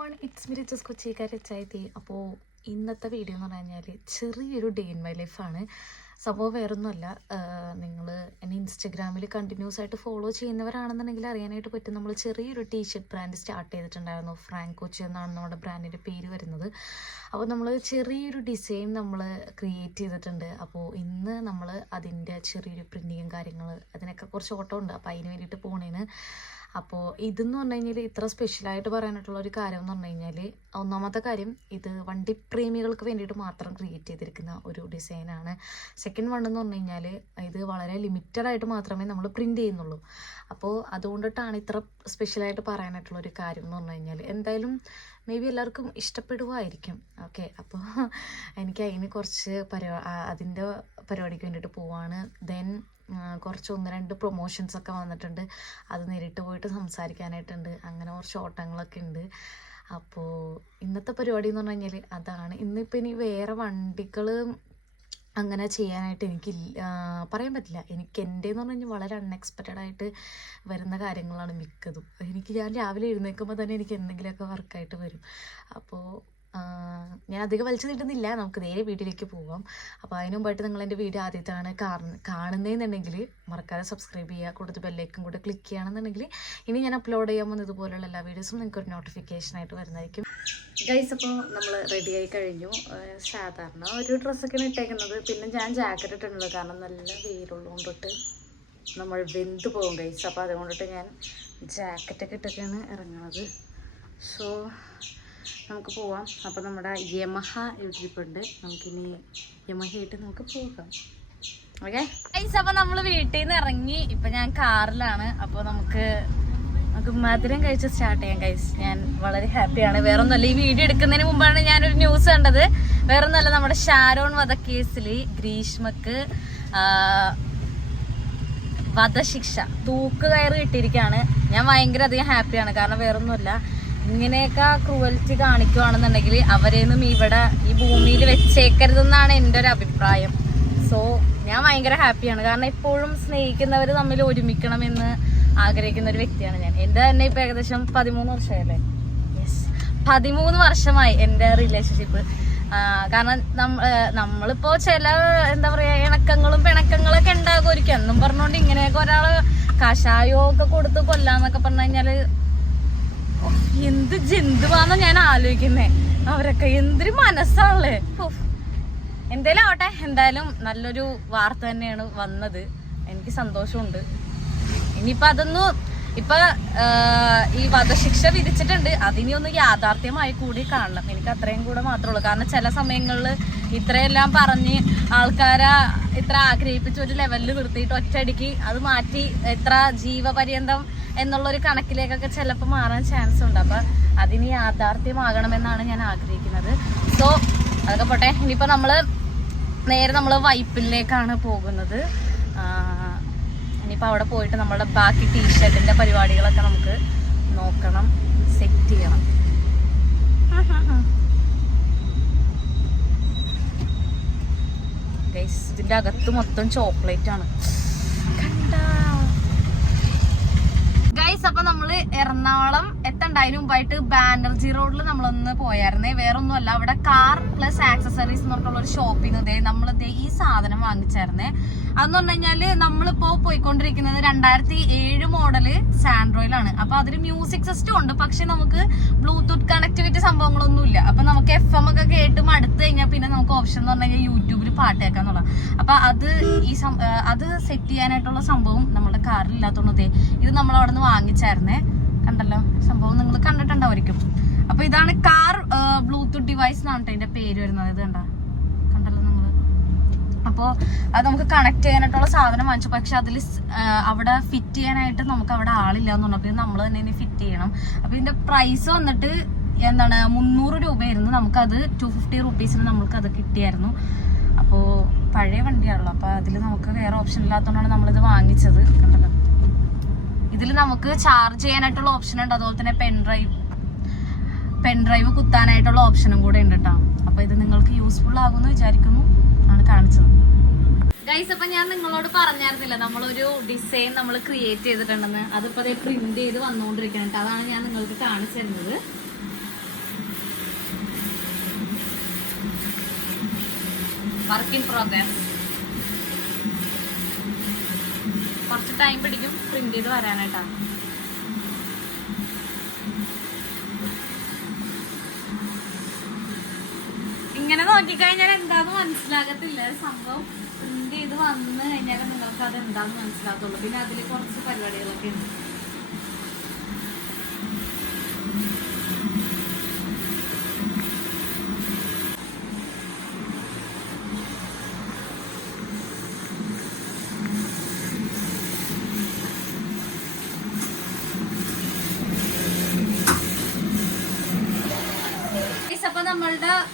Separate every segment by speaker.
Speaker 1: One it's me riches ചായത്തി അപ്പോൾ ഇന്നത്തെ വീഡിയോ എന്ന് പറഞ്ഞു കഴിഞ്ഞാൽ ചെറിയൊരു ഡേ ഇൻ മൈ ലൈഫാണ് സംഭവം വേറൊന്നുമല്ല. നിങ്ങൾ എന്നെ ഇൻസ്റ്റഗ്രാമിൽ കണ്ടിന്യൂസ് ആയിട്ട് ഫോളോ ചെയ്യുന്നവരാണെന്നുണ്ടെങ്കിൽ അറിയാനായിട്ട് പറ്റും. നമ്മൾ ചെറിയൊരു ടീ ഷർട്ട് ബ്രാൻഡ് സ്റ്റാർട്ട് ചെയ്തിട്ടുണ്ടായിരുന്നു. ഫ്രാങ്ക് കൊച്ചി എന്നാണ് നമ്മുടെ ബ്രാൻഡിന്റെ പേര് വരുന്നത്. അപ്പോൾ നമ്മൾ ചെറിയൊരു ഡിസൈൻ നമ്മൾ ക്രിയേറ്റ് ചെയ്തിട്ടുണ്ട്. അപ്പോൾ ഇന്ന് നമ്മൾ അതിന്റെ ചെറിയൊരു പ്രിന്റിങ്ങും കാര്യങ്ങൾ അതിനൊക്കെ കുറച്ച് ഓട്ടം ഉണ്ട്. അപ്പോൾ അതിന് വേണ്ടിയിട്ട് പോണേന്. അപ്പോൾ ഇതെന്ന് പറഞ്ഞു കഴിഞ്ഞാൽ ഇത്ര സ്പെഷ്യലായിട്ട് പറയാനായിട്ടുള്ള ഒരു കാര്യം എന്ന് പറഞ്ഞു കഴിഞ്ഞാൽ ഒന്നാമത്തെ കാര്യം ഇത് വണ്ടി പ്രേമികൾക്ക് വേണ്ടിയിട്ട് മാത്രം ക്രിയേറ്റ് ചെയ്തിരിക്കുന്ന ഒരു ഡിസൈനാണ് സെക്കൻഡ് വൺ എന്ന് പറഞ്ഞു കഴിഞ്ഞാൽ ഇത് വളരെ ലിമിറ്റഡ് ആയിട്ട് മാത്രമേ നമ്മൾ പ്രിന്റ് ചെയ്യുന്നുള്ളൂ. അപ്പോൾ അതുകൊണ്ടിട്ടാണ് ഇത്ര സ്പെഷ്യലായിട്ട് പറയാനായിട്ടുള്ള ഒരു കാര്യം എന്ന് പറഞ്ഞു കഴിഞ്ഞാൽ എന്തായാലും മേ ബി എല്ലാവർക്കും ഇഷ്ടപ്പെടുവായിരിക്കും. ഓക്കെ അപ്പോൾ എനിക്ക് അതിന് കുറച്ച് പരിപാ അതിന്റെ പരിപാടിക്ക് വേണ്ടിയിട്ട് പോവാണ്. ദെൻ കുറച്ച് ഒന്ന് രണ്ട് പ്രൊമോഷൻസ് ഒക്കെ വന്നിട്ടുണ്ട്. അത് നേരിട്ട് പോയിട്ട് സംസാരിക്കാനായിട്ടുണ്ട്. അങ്ങനെ കുറച്ച് ഓട്ടങ്ങളൊക്കെ ഉണ്ട്. അപ്പോൾ ഇന്നത്തെ പരിപാടി എന്ന് പറഞ്ഞു കഴിഞ്ഞാൽ അതാണ്. ഇന്നിപ്പോൾ ഇനി വേറെ വണ്ടികൾ അങ്ങനെ ചെയ്യാനായിട്ട് എനിക്ക് പറയാൻ പറ്റില്ല. എനിക്ക് എന്റെ എന്ന് പറഞ്ഞു കഴിഞ്ഞാൽ വളരെ അൺഎക്സ്പെക്റ്റഡ് ആയിട്ട് വരുന്ന കാര്യങ്ങളാണ് മിക്കതും. എനിക്ക് ഞാൻ രാവിലെ എഴുന്നേൽക്കുമ്പോൾ തന്നെ എനിക്ക് എന്തെങ്കിലുമൊക്കെ വർക്കായിട്ട് വരും. അപ്പോൾ ഞാൻ അധികം വലിച്ചു നീട്ടുന്നില്ല. നമുക്ക് നേരെ വീട്ടിലേക്ക് പോവാം. അപ്പോൾ അതിനു മുമ്പായിട്ട് നിങ്ങൾ എന്റെ വീഡിയോ ആദ്യത്താണ് കാണുന്നതെന്നുണ്ടെങ്കിൽ മറക്കാതെ സബ്സ്ക്രൈബ് ചെയ്യുക. കൂടുതൽ ബെല്ലേക്കും കൂടെ ക്ലിക്ക് ചെയ്യുകയാണെന്നുണ്ടെങ്കിൽ ഇനി ഞാൻ അപ്ലോഡ് ചെയ്യാൻ പോകുന്ന ഇതുപോലുള്ള എല്ലാ വീഡിയോസും നിങ്ങൾക്ക് ഒരു നോട്ടിഫിക്കേഷൻ ആയിട്ട് വരുന്നതായിരിക്കും. ഗൈസ് അപ്പോൾ നമ്മൾ റെഡി ആയി കഴിഞ്ഞു. സാധാരണ ഒരു ഡ്രസ്സൊക്കെയാണ് ഇട്ടേക്കുന്നത്. പിന്നെ ഞാൻ ജാക്കറ്റ് ഇട്ടിട്ടുണ്ട് കാരണം നല്ല വെയിലുള്ളതുകൊണ്ടിട്ട് നമ്മൾ വെന്ത് പോകും ഗൈസ് അപ്പോൾ അതുകൊണ്ടിട്ട് ഞാൻ ജാക്കറ്റൊക്കെ ഇട്ടൊക്കെയാണ് ഇറങ്ങുന്നത് സോ നമുക്ക് പോവാം. അപ്പോൾ നമ്മുടെ യമഹ എഴുതിയിട്ടുണ്ട്. നമുക്കിനി യമഹയായിട്ട് നമുക്ക് പോകാം. ഓക്കെ അപ്പോൾ നമ്മൾ വീട്ടിൽ നിന്ന് ഇറങ്ങി. ഇപ്പം ഞാൻ കാറിലാണ്. അപ്പോൾ നമുക്ക് നമുക്ക് മധുരം കഴിച്ച് സ്റ്റാർട്ട് ചെയ്യാം കൈസ് ഞാൻ വളരെ ഹാപ്പിയാണ് വേറെ ഒന്നുമല്ല ഈ വീഡിയോ എടുക്കുന്നതിന് മുമ്പാണ് ഞാനൊരു ന്യൂസ് കണ്ടത്. വേറെ നമ്മുടെ ഷാരോൺ വധക്കേസിൽ ഗ്രീഷ്മക്ക് വധശിക്ഷ തൂക്ക് കയറ് കിട്ടിയിരിക്കുകയാണ്. ഞാൻ ഭയങ്കര അധികം ഹാപ്പിയാണ് കാരണം വേറൊന്നുമല്ല ഇങ്ങനെയൊക്കെ ക്രൂവൽറ്റി കാണിക്കുവാണെന്നുണ്ടെങ്കിൽ അവരെയൊന്നും ഇവിടെ ഈ ഭൂമിയിൽ വെച്ചേക്കരുതെന്നാണ് എന്റെ ഒരു അഭിപ്രായം. സോ ഞാൻ ഭയങ്കര ഹാപ്പിയാണ് കാരണം എപ്പോഴും സ്നേഹിക്കുന്നവർ തമ്മിൽ ഒരുമിക്കണമെന്ന് ആഗ്രഹിക്കുന്ന ഒരു വ്യക്തിയാണ് ഞാൻ. എന്റെ തന്നെ ഇപ്പം ഏകദേശം പതിമൂന്ന് വർഷമായല്ലേ യെസ് പതിമൂന്ന് വർഷമായി എന്റെ റിലേഷൻഷിപ്പ് കാരണം നമ്മൾ നമ്മളിപ്പോ ചില എന്താ പറയാ ഇണക്കങ്ങളും പിണക്കങ്ങളൊക്കെ ഉണ്ടാകുമായിരിക്കും. എന്നും പറഞ്ഞുകൊണ്ട് ഇങ്ങനെയൊക്കെ ഒരാൾ കഷായോ ഒക്കെ കൊടുത്ത് കൊല്ലാന്നൊക്കെ പറഞ്ഞു കഴിഞ്ഞാൽ എന്ത് ജന്തുവാന്ന ഞാൻ ആലോചിക്കുന്നേ? അവരൊക്കെ എന്തൊരു മനസ്സാണല്ലേ? എന്തേലും ആവട്ടെ എന്തായാലും നല്ലൊരു വാർത്ത തന്നെയാണ് വന്നത്. എനിക്ക് സന്തോഷമുണ്ട്. ഇനിയിപ്പൊ അതൊന്നും ഇപ്പൊ ഈ വധശിക്ഷ വിധിച്ചിട്ടുണ്ട്. അതിനി ഒന്ന് യാഥാർത്ഥ്യമായി കൂടി കാണണം. എനിക്ക് അത്രയും കൂടെ മാത്രമേ ഉള്ളൂ. കാരണം ചില സമയങ്ങളിൽ ഇത്രയെല്ലാം പറഞ്ഞ് ആൾക്കാരെ ഇത്ര ആഗ്രഹിപ്പിച്ച ഒരു ലെവലിൽ നിർത്തിയിട്ട് ഒറ്റയടിക്ക് അത് മാറ്റി എത്ര ജീവപര്യന്തം എന്നുള്ളൊരു കണക്കിലേക്കൊക്കെ ചിലപ്പോൾ മാറാൻ ചാൻസ് ഉണ്ട്. അപ്പം അതിന് യാഥാർത്ഥ്യമാകണമെന്നാണ് ഞാൻ ആഗ്രഹിക്കുന്നത്. സോ അതൊക്കെ പോട്ടെ. ഇനിയിപ്പോൾ നമ്മൾ നേരെ നമ്മൾ വൈപ്പിലേക്കാണ് പോകുന്നത്. ഇനിയിപ്പോൾ അവിടെ പോയിട്ട് നമ്മുടെ ബാക്കി ടീഷർട്ടിന്റെ പരിപാടികളൊക്കെ നമുക്ക് നോക്കണം സെറ്റ് ചെയ്യണം. ഇതിന്റെ അകത്ത് മൊത്തം ചോക്ലേറ്റ് ആണ്. കണ്ടാ? ഗൈസ് അപ്പൊ നമ്മൾ എറണാകുളം എത്തണ്ടതിന് മുമ്പായിട്ട് ബാനർജി റോഡിൽ നമ്മളൊന്ന് പോയായിരുന്നേ വേറൊന്നും അല്ല അവിടെ കാർ പ്ലസ് ആക്സസറീസ് എന്ന് പറഞ്ഞിട്ടുള്ള ഒരു ഷോപ്പിന് ഇതേ നമ്മൾ ഈ സാധനം വാങ്ങിച്ചായിരുന്നേ അതെന്ന് പറഞ്ഞു കഴിഞ്ഞാൽ നമ്മളിപ്പോ പോയിക്കൊണ്ടിരിക്കുന്നത് രണ്ടായിരത്തി ഏഴ് മോഡൽ സാൻഡ്രോയിലാണ്. അപ്പൊ അതിൽ മ്യൂസിക് സിസ്റ്റം ഉണ്ട് പക്ഷെ നമുക്ക് ബ്ലൂടൂത്ത് കണക്ടിവിറ്റി സംഭവങ്ങളൊന്നും ഇല്ല അപ്പൊ നമുക്ക് എഫ് എം ഒക്കെ കേട്ട് മടുത്ത് കഴിഞ്ഞാൽ പിന്നെ നമുക്ക് ഓപ്ഷൻ എന്ന് പറഞ്ഞു കഴിഞ്ഞാൽ യൂട്യൂബിൽ പാട്ട് കേൾക്കാന്നുള്ള അപ്പൊ അത് അത് സെറ്റ് ചെയ്യാനായിട്ടുള്ള സംഭവം നമ്മുടെ കാറിൽ ഇല്ലാത്തതുകൊണ്ട് ഇത് നമ്മൾ അവിടെ നിന്ന് വാങ്ങിച്ചായിരുന്നേ. കണ്ടല്ലോ? സംഭവം നിങ്ങൾ കണ്ടിട്ടുണ്ടാവുമായിരിക്കും. അപ്പൊ ഇതാണ് കാർ ബ്ലൂടൂത്ത് ഡിവൈസ് എന്നാണ് കേട്ടോ ഇതിന്റെ പേര് വരുന്നത്. ഇത് കണ്ട? അപ്പോൾ അത് നമുക്ക് കണക്ട് ചെയ്യാനായിട്ടുള്ള സാധനം വാങ്ങിച്ചു. പക്ഷെ അതിൽ അവിടെ ഫിറ്റ് ചെയ്യാനായിട്ട് നമുക്ക് അവിടെ ആളില്ല എന്ന് പറഞ്ഞപ്പോൾ നമ്മൾ തന്നെ ഇനി ഫിറ്റ് ചെയ്യണം. അപ്പൊ ഇതിന്റെ പ്രൈസ് വന്നിട്ട് എന്താണ് മുന്നൂറ് രൂപയായിരുന്നു. നമുക്കത് ടു ഫിഫ്റ്റി റുപ്പീസിന് നമുക്ക് അത് കിട്ടിയായിരുന്നു. അപ്പോൾ പഴയ വണ്ടിയാണല്ലോ. അപ്പോൾ അതിൽ നമുക്ക് വേറെ ഓപ്ഷൻ ഇല്ലാത്തതുകൊണ്ടാണ് നമ്മളിത് വാങ്ങിച്ചത്. കണ്ടല്ലോ? ഇതിൽ നമുക്ക് ചാർജ് ചെയ്യാനായിട്ടുള്ള ഓപ്ഷൻ ഉണ്ട്. അതുപോലെ തന്നെ പെൻ ഡ്രൈവ് പെൻ ഡ്രൈവ് കുത്താനായിട്ടുള്ള ഓപ്ഷനും കൂടെ ഉണ്ട് കേട്ടോ അപ്പൊ ഇത് നിങ്ങൾക്ക് യൂസ്ഫുൾ ആകുമെന്ന് വിചാരിക്കുന്നു. ആണ് കാണിച്ചത്. ഗൈസ് അപ്പൊ ഞാൻ നിങ്ങളോട് പറഞ്ഞായിരുന്നില്ല നമ്മളൊരു ഡിസൈൻ നമ്മൾ ക്രിയേറ്റ് ചെയ്തിട്ടുണ്ടെന്ന്. അതിപ്പോ അതേ പ്രിന്റ് ചെയ്ത് വന്നുകൊണ്ടിരിക്കുന്നുണ്ട് അതാണ് ഞാൻ നിങ്ങൾക്ക് കാണിച്ചു തരുന്നത്. വർക്ക് ഇൻ പ്രോഗ്രസ് കുറച്ച് ടൈം പിടിക്കും. പ്രിന്റ് ചെയ്ത് വരാനായിട്ടാണ് ഇങ്ങനെ നോക്കിക്കഴിഞ്ഞാൽ എന്താന്ന് മനസ്സിലാകത്തില്ല. സംഭവം പ്രിന്റ് ചെയ്ത് വന്ന് കഴിഞ്ഞാൽ നിങ്ങൾക്ക് അത് എന്താന്ന് മനസ്സിലാകത്തുള്ളൂ. പിന്നെ അതിൽ കുറച്ച് പരിപാടികളൊക്കെ ഉണ്ട്.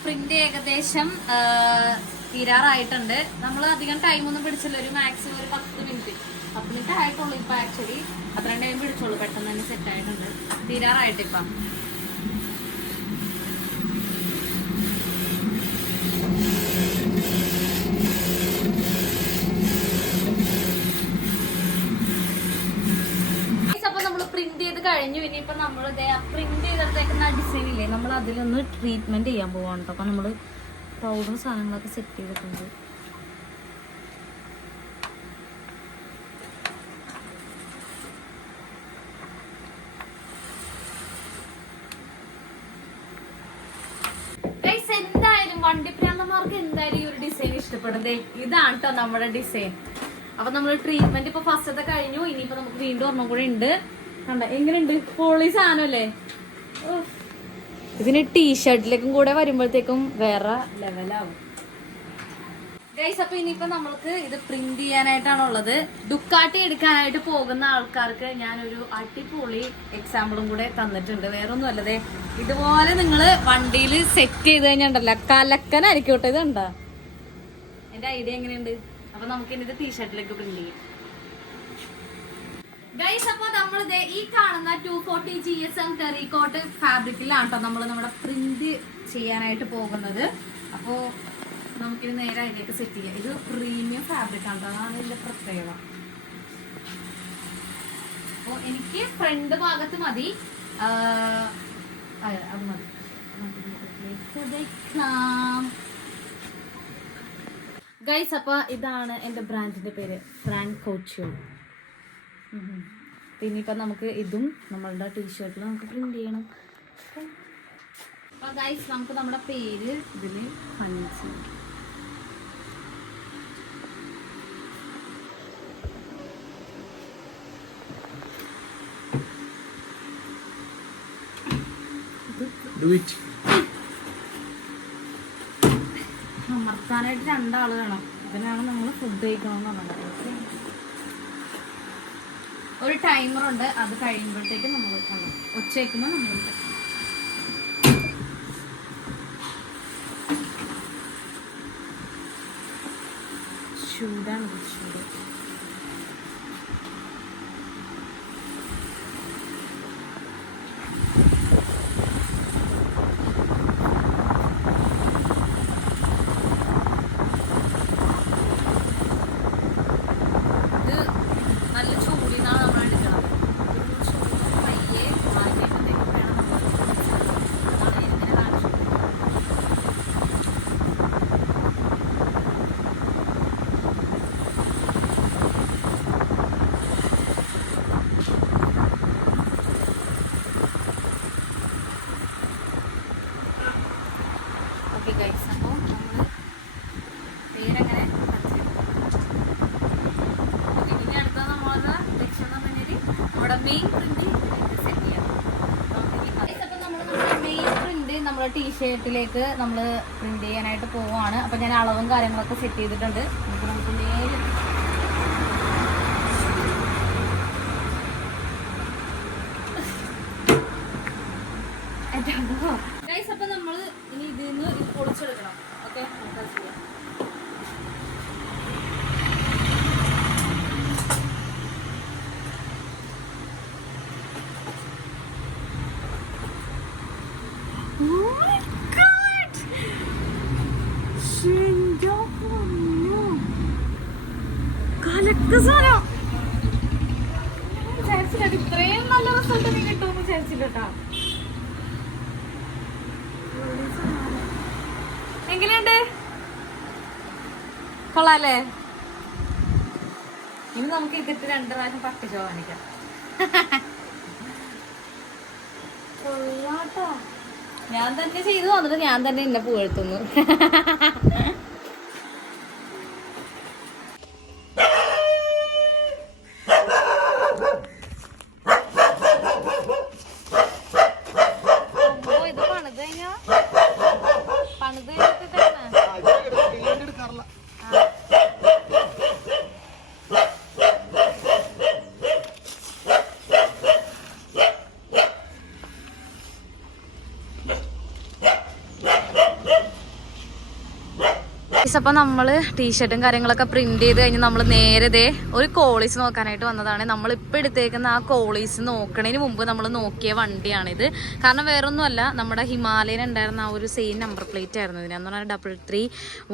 Speaker 1: പ്രിന്റ് ഏകദേശം തീരാറായിട്ടുണ്ട്. നമ്മൾ അധികം ടൈം ഒന്നും പിടിച്ചില്ല. ഒരു മാക്സിമം ഒരു പത്ത് മിനിറ്റ് പത്ത് മിനിറ്റ് ആയിട്ടുള്ളൂ ഇപ്പൊ ആക്ച്വലി അത്രയും ടൈം പിടിച്ചോളൂ പെട്ടെന്ന് തന്നെ സെറ്റ് ആയിട്ടുണ്ട്. തീരാറായിട്ട് ഇപ്പം Guys, അപ്പൊ നമ്മൾ പ്രിന്റ് ചെയ്ത് കഴിഞ്ഞു. ഇനിയിപ്പോ നമ്മൾ പ്രിന്റ് ചെയ്തെടുത്തേക്കുന്ന ഡിസൈൻ ഇല്ലേ നമ്മൾ അതിലൊന്ന് ട്രീറ്റ്മെന്റ് ചെയ്യാൻ പോവാണ് അപ്പൊ നമ്മൾ പൗഡറും സാധനങ്ങളൊക്കെ സെറ്റ് ചെയ്തിട്ടുണ്ട്. Guys, എന്തായാലും ഈ ഒരു ഡിസൈൻ ഇഷ്ടപ്പെടുന്നത് ഇതാണ് കേട്ടോ നമ്മുടെ ഡിസൈൻ അപ്പൊ നമ്മൾ ട്രീറ്റ്മെന്റ് ഇപ്പൊ ഫസ്റ്റത്തെ കഴിഞ്ഞു. ഇനിയിപ്പോ നമുക്ക് വീണ്ടും ഒരെണ്ണം കൂടെ ഉണ്ട്. കണ്ട എങ്ങനെയുണ്ട്? പൊളി സാധനമല്ലേ. ഇതിന് ടീഷർട്ടിലേക്കും കൂടെ വരുമ്പോഴത്തേക്കും വേറെ ലെവലാവും. ഗൈസ് അപ്പൊ ഇനിയിപ്പോ നമ്മൾക്ക് ഇത് പ്രിന്റ് ചെയ്യാനായിട്ടാണുള്ളത്. ദുക്കാട്ടി എടുക്കാനായിട്ട് പോകുന്ന ആൾക്കാർക്ക് ഞാനൊരു അടിപൊളി എക്സാമ്പിളും കൂടെ തന്നിട്ടുണ്ട്. വേറെ ഒന്നും അല്ലതേ ഇതുപോലെ നിങ്ങൾ വണ്ടിയിൽ സെറ്റ് ചെയ്ത് കഴിഞ്ഞുണ്ടല്ലോ? കലക്കനായിരിക്കും കേട്ടോ ഇത് കണ്ടാ എന്റെ ഐഡിയ എങ്ങനെയുണ്ട്? അപ്പൊ നമുക്ക് ഇനി ഇത് ടീഷർട്ടിലേക്ക് പ്രിന്റ് ചെയ്യാം. ഗൈസ് അപ്പൊ നമ്മളിത് two forty G S M terricot ഫാബ്രിക്കിലാണ് കേട്ടോ നമ്മൾ നമ്മുടെ പ്രിന്റ് ചെയ്യാനായിട്ട് പോകുന്നത്. അപ്പോ നമുക്കിത് നേരെ അതിലേക്ക് സെറ്റ് ചെയ്യാം. ഇത് പ്രീമിയം ഫാബ്രിക് ആണ്. കേട്ടോ അതാണ് ഇതിന്റെ പ്രത്യേകത. അപ്പോ എനിക്ക് ഫ്രണ്ട് ഭാഗത്ത് മതി. അതെ, മതി. ഗൈസ് അപ്പൊ ഇതാണ് എന്റെ ബ്രാൻഡിന്റെ പേര്. ഫ്രാങ്ക് കോച്ച്യോ പിന്നെ ഇപ്പൊ നമുക്ക് ഇതും നമ്മളുടെ ടീഷർട്ടിൽ നമുക്ക് പ്രിന്റ് ചെയ്യണം. അപ്പോൾ ഗൈസ് നമുക്ക് നമ്മുടെ പേര് ഇതിൽ കാണിച്ചു
Speaker 2: ഡു ഇറ്റ്
Speaker 1: അമർത്താനായിട്ട് രണ്ടാൾ വേണം. ഇതിനാണ് നമ്മൾ ഫുഡ് കഴിക്കണമെന്ന് പറഞ്ഞത്. ഓക്കേ. ഒരു ടൈമർ ഉണ്ട്. അത് കഴിയുമ്പോഴത്തേക്ക് നമ്മൾ ഒച്ച വെക്കുമ്പോൾ നമ്മൾ ചൂടാണ് ഇത് ചൂട് ഇത് നല്ല ചൂടിനാണ് നമ്മൾ എടുക്കുന്നത് ഒരു ചൂട് പയ്യെ മാറ്റിയപ്പോഴത്തേക്കും വേണം നമ്മൾ അതാണ് ഇതിനെ കാണിച്ചത് ഓക്കെ ഗൈസ് അപ്പോൾ നമ്മൾ പേരങ്ങനെ ഇനി അടുത്ത നമ്മളുടെ ലക്ഷ്യം എന്ന് പറഞ്ഞാൽ നമ്മുടെ മെയിൻ പ്രിന്റ് സെറ്റ് ചെയ്യാം അപ്പോൾ നമ്മൾ നമ്മുടെ മെയിൻ നമ്മുടെ ടീഷർട്ടിലേക്ക് നമ്മൾ പ്രിന്റ് ചെയ്യാനായിട്ട് പോവാണ്. അപ്പോൾ ഞാൻ അളവും കാര്യങ്ങളൊക്കെ സെറ്റ് ചെയ്തിട്ടുണ്ട്. നമുക്ക് അപ്പോൾ നമ്മൾ ഇനി ഇതിൽ നിന്ന് പൊളിച്ചെടുക്കണം ഓക്കെ നമുക്കത് ചെയ്യാം നല്ല റിസൾട്ട് കിട്ടുമെന്ന് കൊള്ളാല്ലേ? ഇനി നമുക്ക് ഇതിട്ട് രണ്ട് പ്രാവശ്യം പട്ടിച്ചോ കാണിക്കാം. ഞാൻ തന്നെ ചെയ്തു വന്നിട്ട് ഞാൻ തന്നെ എന്നെ പുകഴ്ത്തുന്നു അമ്മോ, ഇത് പണിത് കഴിഞ്ഞോ പണിത് കഴിഞ്ഞിട്ട് അപ്പൊ നമ്മൾ ടീഷർട്ടും കാര്യങ്ങളൊക്കെ പ്രിന്റ് ചെയ്ത് കഴിഞ്ഞ് നമ്മൾ നേരത്തെ ഒരു കോളീസ് നോക്കാനായിട്ട് വന്നതാണ്. നമ്മൾ ഇപ്പൊ എടുത്തേക്കുന്ന ആ കോളീസ് നോക്കണതിന് മുമ്പ് നമ്മൾ നോക്കിയ വണ്ടിയാണിത്. കാരണം വേറൊന്നുമല്ല നമ്മുടെ ഹിമാലയൻ ഉണ്ടായിരുന്ന ആ ഒരു സെയിം നമ്പർ പ്ലേറ്റ് ആയിരുന്നു ഇതിന്. എന്ന് പറഞ്ഞാൽ ഡബിൾ ത്രീ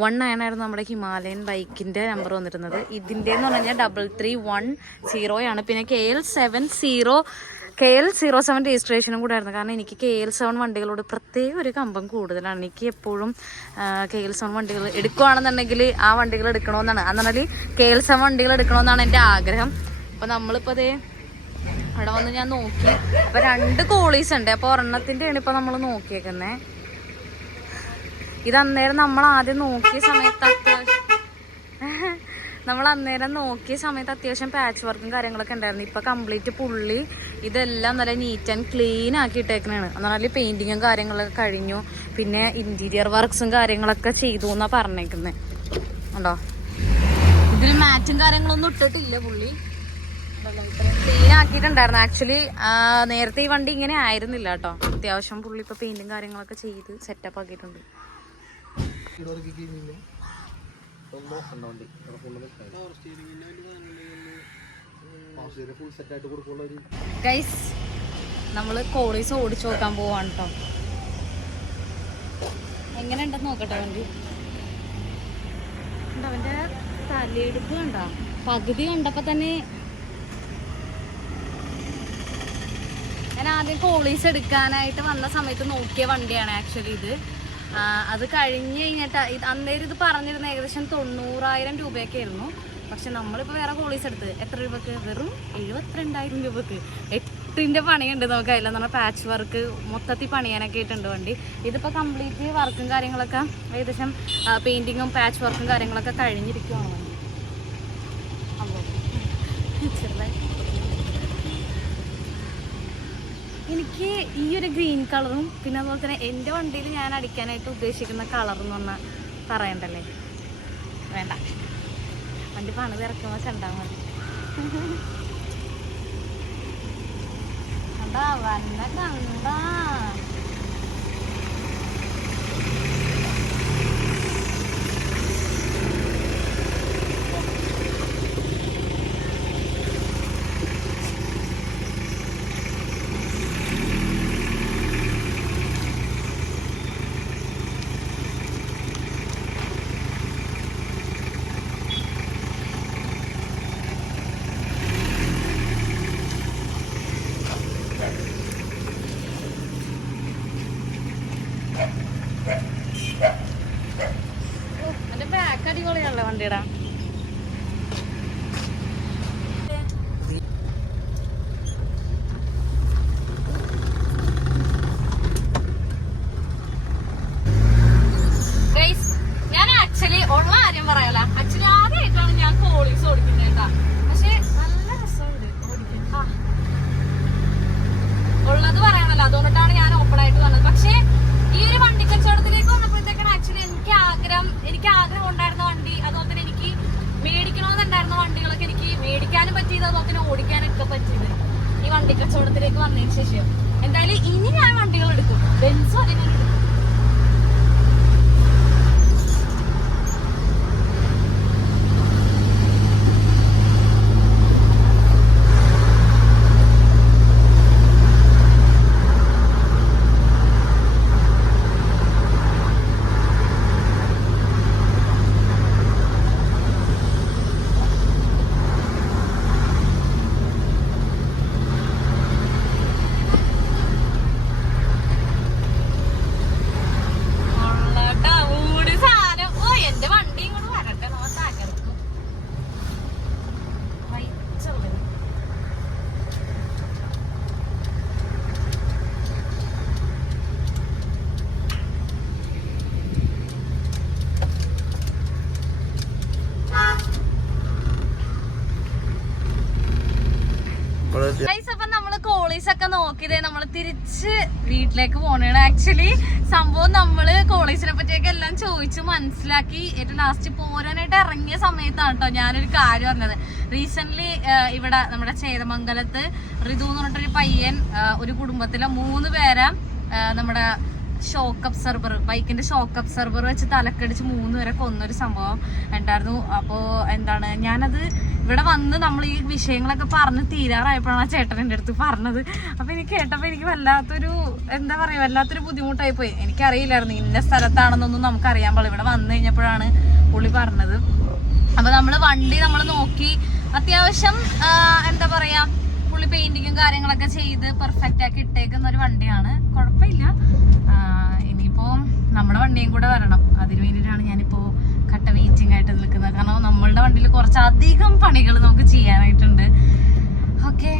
Speaker 1: വൺ നയൻ ആയിരുന്നു നമ്മുടെ ഹിമാലയൻ ബൈക്കിന്റെ നമ്പർ വന്നിരുന്നത്. ഇതിന്റെ എന്ന് പറഞ്ഞാൽ ഡബിൾ ത്രീ വൺ സീറോയാണ് പിന്നെ K L seven zero K L zero seven രജിസ്ട്രേഷനും കൂടെ ആയിരുന്നു കാരണം എനിക്ക് കെ എൽ സെവൻ വണ്ടികളോട് പ്രത്യേക ഒരു കമ്പം കൂടുതലാണ്. എനിക്ക് എപ്പോഴും കെ എൽ സെവൻ വണ്ടികൾ എടുക്കുകയാണെന്നുണ്ടെങ്കിൽ ആ വണ്ടികൾ എടുക്കണമെന്നാണ്. അന്നാൽ കെ എൽ സെവൻ വണ്ടികൾ എടുക്കണമെന്നാണ് എന്റെ ആഗ്രഹം. അപ്പോൾ നമ്മളിപ്പോൾ അതേ അവിടെ വന്ന് ഞാൻ നോക്കി. അപ്പോൾ രണ്ട് കോളീസ് ഉണ്ട്. അപ്പോൾ ഒരെണ്ണത്തിന്റെയാണ് ഇപ്പോൾ നമ്മൾ നോക്കിയേക്കുന്നത് ഇത് അന്നേരം നമ്മൾ ആദ്യം നോക്കിയ സമയത്ത് അത്യാവശ്യം നമ്മൾ അന്നേരം നോക്കിയ സമയത്ത് അത്യാവശ്യം പാച്ച് വർക്കും കാര്യങ്ങളൊക്കെ ഉണ്ടായിരുന്നു. ഇപ്പൊ കംപ്ലീറ്റ് പുള്ളി ഇതെല്ലാം നല്ല നീറ്റ് ആൻഡ് ക്ലീൻ ആക്കി ഇട്ടേക്കണാണ്. എന്നാൽ പെയിന്റിങ്ങും കാര്യങ്ങളൊക്കെ കഴിഞ്ഞു. പിന്നെ ഇന്റീരിയർ വർക്ക്സും കാര്യങ്ങളൊക്കെ ചെയ്തു എന്നാ പറഞ്ഞേക്കുന്നത് ഉണ്ടോ? ഇതിൽ മാറ്റും കാര്യങ്ങളൊന്നും ഇട്ടിട്ടില്ല പുള്ളി. ക്ലീൻ ആക്കിയിട്ടുണ്ടായിരുന്നു. ആക്ച്വലി നേരത്തെ ഈ വണ്ടി ഇങ്ങനെ ആയിരുന്നില്ല കേട്ടോ. അത്യാവശ്യം പുള്ളി ഇപ്പൊ പെയിന്റും കാര്യങ്ങളൊക്കെ ചെയ്ത് സെറ്റപ്പ് ആക്കിയിട്ടുണ്ട്.
Speaker 2: ഫുൾ സെറ്റ് ആയിട്ട് കൊടുക്കുള്ള ഒരു
Speaker 1: ഗൈസ് നമ്മൾ കോളേജ് ഓടിച്ചു നോക്കാൻ പോവാണ് കേട്ടോ എങ്ങനെ ഉണ്ടെന്ന് നോക്കട്ടെ വണ്ടി? കണ്ടോ, അവന്റെ തലയെടുപ്പ് കണ്ട? പകുതി കണ്ടപ്പോ തന്നെ ഞാൻ ആദ്യം കോളീസ് എടുക്കാനായിട്ട് വന്ന സമയത്ത് നോക്കിയ വണ്ടിയാണ് ആക്ച്വലി ഇത്. അത് കഴിഞ്ഞ് കഴിഞ്ഞിട്ട് അന്നേരം ഇത് പറഞ്ഞിരുന്ന ഏകദേശം തൊണ്ണൂറായിരം രൂപയൊക്കെ ആയിരുന്നു പക്ഷെ നമ്മളിപ്പോൾ വേറെ കോളീസ് എടുത്ത് എത്ര രൂപക്ക്? വെറും എഴുപത്തിരണ്ടായിരം രൂപക്ക്. എട്ടിന്റെ പണിയുണ്ട് നമുക്ക് അതിലെന്ന് പറഞ്ഞാൽ പാച്ച് വർക്ക് മൊത്തത്തിൽ പണിയാനൊക്കെ ആയിട്ടുണ്ട് വണ്ടി. ഇതിപ്പോൾ കംപ്ലീറ്റ് വർക്കും കാര്യങ്ങളൊക്കെ ഏകദേശം പെയിന്റിങ്ങും പാച്ച് വർക്കും കാര്യങ്ങളൊക്കെ കഴിഞ്ഞിരിക്കുവാണ് വണ്ടി അപ്പോ ചെറുതായി എനിക്ക് ഈ ഒരു ഗ്രീൻ കളറും പിന്നെ അതുപോലെ തന്നെ എന്റെ വണ്ടിയിൽ ഞാൻ അടിക്കാനായിട്ട് ഉദ്ദേശിക്കുന്ന കളർ എന്ന് പറഞ്ഞാൽ പറയണ്ടല്ലേ? വേണ്ട. വണ്ടി പണിത് ഇറക്കുമ്പോൾ ചണ്ടാ മതി. കണ്ടാ വന്ന കണ്ടാ. നോക്കിനെ ഓടിക്കാനൊക്കെ പറ്റിയത്. ഈ വണ്ടി കച്ചവടത്തിലേക്ക് വന്നതിന് ശേഷം. എന്തായാലും ഇനി ഞാൻ വണ്ടികൾ എടുക്കും. ബെൻസും അതിനെടുക്കും തിരിച്ച് വീട്ടിലേക്ക് പോണേണ്. ആക്ച്വലി സംഭവം നമ്മൾ കോളേജിനെ പറ്റിയൊക്കെ എല്ലാം ചോദിച്ചു മനസ്സിലാക്കി ഏറ്റവും ലാസ്റ്റ് പോരാനായിട്ട് ഇറങ്ങിയ സമയത്താണ് കേട്ടോ ഞാനൊരു കാര്യം പറഞ്ഞത്. റീസെന്റ് ഇവിടെ നമ്മുടെ ചേതമംഗലത്ത് ഋതു എന്ന് പറഞ്ഞിട്ടൊരു പയ്യൻ ഒരു കുടുംബത്തിലെ മൂന്ന് പേരാ നമ്മുടെ ഷോക്ക് അബ്സർവർ ബൈക്കിന്റെ ഷോക്ക് അബ്സർവർ വെച്ച് തലക്കടിച്ച് മൂന്ന് വരെ കൊന്നൊരു സംഭവം ഉണ്ടായിരുന്നു. അപ്പോ എന്താണ് ഞാനത് ഇവിടെ വന്ന് നമ്മൾ ഈ വിഷയങ്ങളൊക്കെ പറഞ്ഞ് തീരാറായപ്പോഴാണ് ആ ചേട്ടൻ അടുത്ത് പറഞ്ഞത്. അപ്പൊ എനിക്ക് കേട്ടപ്പോ എനിക്ക് വല്ലാത്തൊരു എന്താ പറയാ വല്ലാത്തൊരു ബുദ്ധിമുട്ടായി പോയി. എനിക്കറിയില്ലായിരുന്നു ഇന്ന സ്ഥലത്താണെന്നൊന്നും നമുക്കറിയാൻ പാടില്ല. ഇവിടെ വന്നു കഴിഞ്ഞപ്പോഴാണ് പുള്ളി പറഞ്ഞത്. അപ്പൊ നമ്മൾ വണ്ടി നമ്മൾ നോക്കി. അത്യാവശ്യം എന്താ പറയാ പുള്ളി പെയിന്റിങ്ങും കാര്യങ്ങളൊക്കെ ചെയ്ത് പെർഫെക്റ്റ് ആക്കി ഇട്ടേക്കുന്ന ഒരു വണ്ടിയാണ്. കുഴപ്പമില്ല. ഇനിയിപ്പോ നമ്മുടെ വണ്ടിയും കൂടെ വരണം. അതിന് വേണ്ടിയിട്ടാണ് ഞാനിപ്പോ കട്ട വെയിറ്റിംഗ് ആയിട്ട് നിൽക്കുന്നത്. കാരണം നമ്മളുടെ വണ്ടിയിൽ കുറച്ചധികം പണികൾ നമുക്ക് ചെയ്യാനായിട്ടുണ്ട്. ഓക്കെ